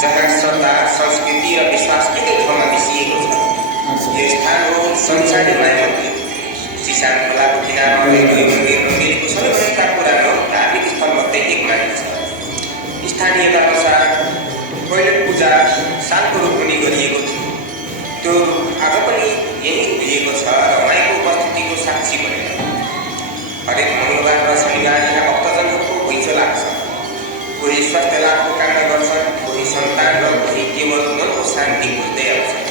जहाँ श्रद्धा संस्कृति र विश्वास एकै ठाउँमा मिसिएको छ। यो स्थान हो संसारी माया मन्दिर। चिसाङ खोलाको किनारमा रहेको यो मन्दिरको सबैभन्दा पुरानो धार्मिक स्थलमध्ये एक मानिन्छ। स्थानीयका अनुसार पहिलो पूजा सालको रूपमा गरिएको थियो। त्यो रूप आज पनि यही उभिएको छ र माईको उपस्थितिको साक्षी बनेर। हरेक मङ्गलबार र शनिबार यहाँ भक्तजनहरूको घुइँचो लाग्छ। कोही स्वास्थ्य लाभको कामना गर्छन्, कोही सन्तान र कोही केवल मनको शान्ति खोज्दै आउँछन्।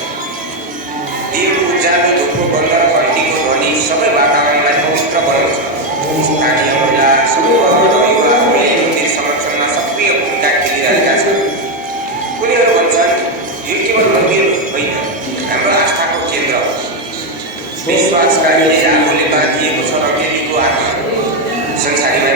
दियो उज्यालो धुपको गन्ध र घन्टीको ध्वनि सबै वातावरणलाई पवित्र बनाउँछ। स्थानीय महिला सबै युवाहरूले मन्दिर संरक्षणमा सक्रिय भूमिका खेलिरहेका छन्। उनीहरू भन्छन् यो केवल मन्दिर होइन, हाम्रो आस्थाको केन्द्र हो। विश्वासका आगोले बाँधिएको छ र देवीको आत्मा संसारीमा